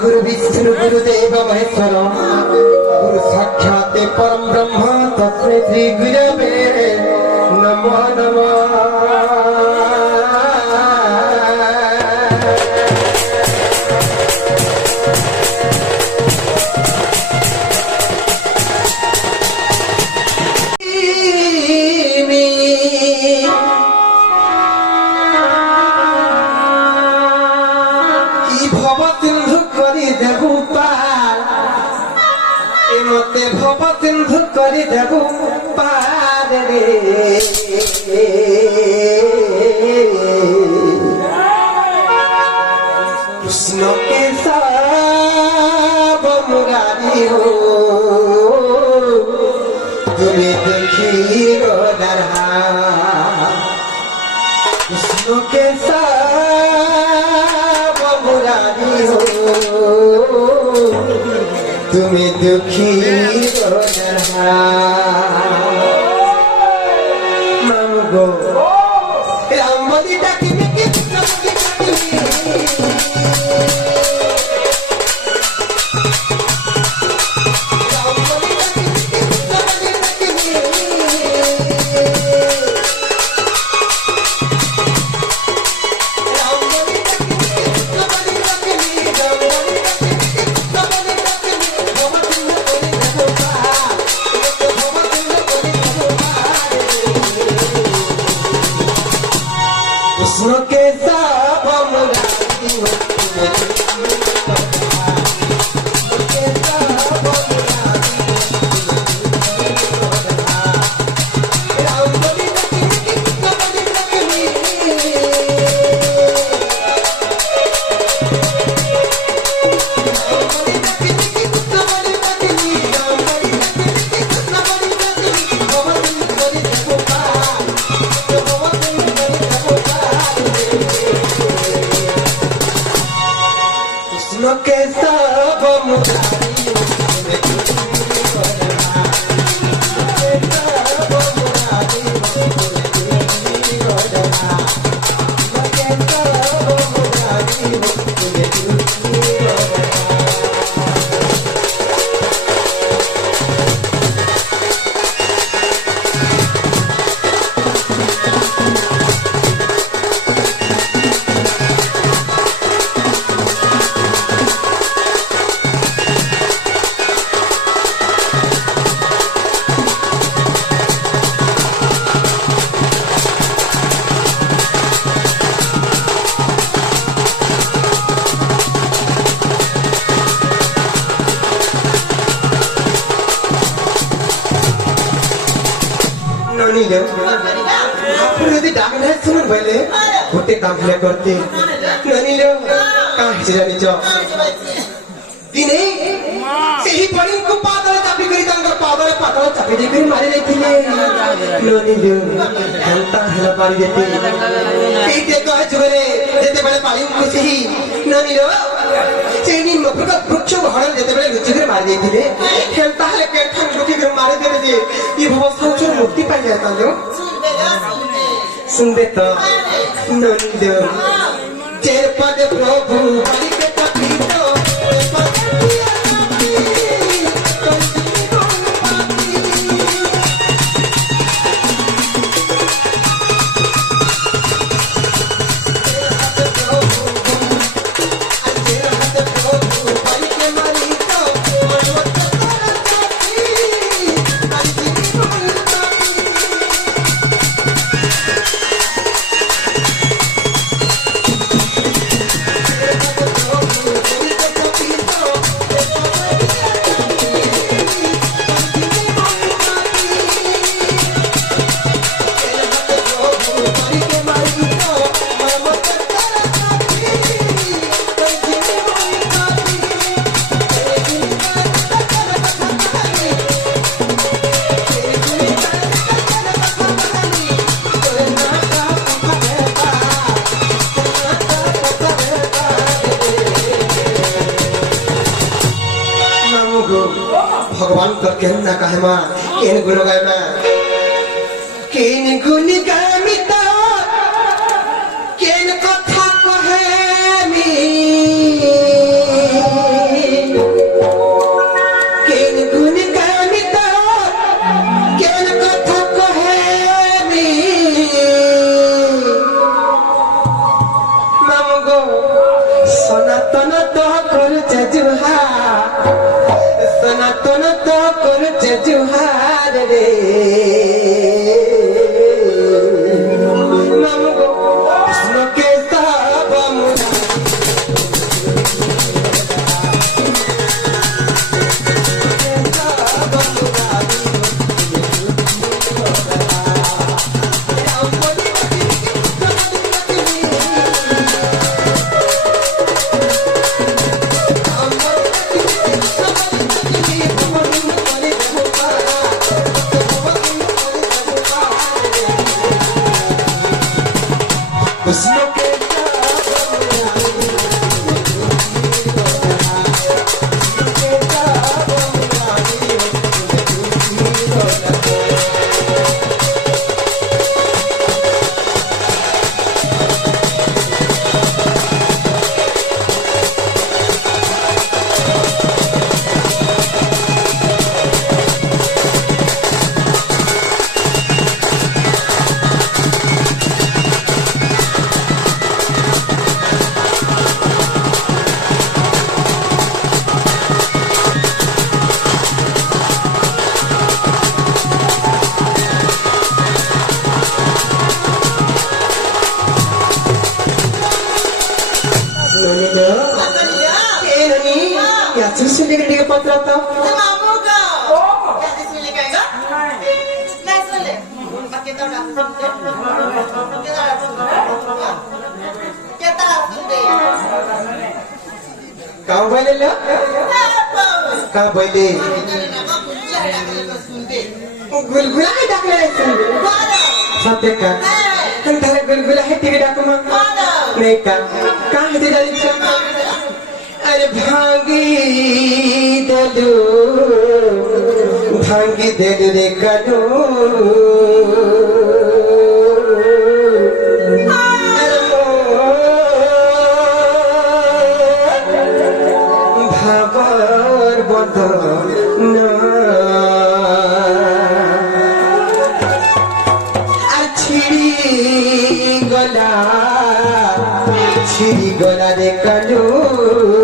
गुरु विष्णु गुरुदेव महेश्वर गुरु साक्षात् परम ब्रह्म तस्मै श्री गुरवे नमो नमः। भव सिंधु करी देबू पार रे कृष्ण के सब मुरारी हो तुम्हें देखी रो डरा कृष्ण के सब मुरारी हो तुम्हें दुखी हो मांगो राम बोली डाकी कृष्ण के सब मुरारी हो के सब मुरारी गोटे काम करते जानी दिने सही पड़ी को पादल चापी करी पादल पातल चापी देकर मारी लेथिले घंटा हेला पारी देते एई देखो जुगरे जेते बेले पाली को सही ननीलो सेनी मफुक वृक्ष हड़ल जेते बेले लुचि कर मारी देथिले खेलता हले पेट खान लुचि कर मारी देले जे ई भवसा से मुक्ति पाई जाता जो सुनबे तो नंद तेर पद प्रभु बलि के कपीतो केन ना कहमा केन गुण गायमा केन गुण गामिता केन कथा कहेमी केन गुण गामिता केन कथा कहेमी मामगो सनातन तो करছে जुहार सनातन तो करছে जुहार रे मामगो कृष्ण के सब मुरा का बोले गुलगुला है डाकले सत्य का अंधारे गुलगुला है टीवी डाकमा नहीं का कहाँ है तेरा लिखा अरे भांगी देलू रे कनो छिड़ी गला रे कलू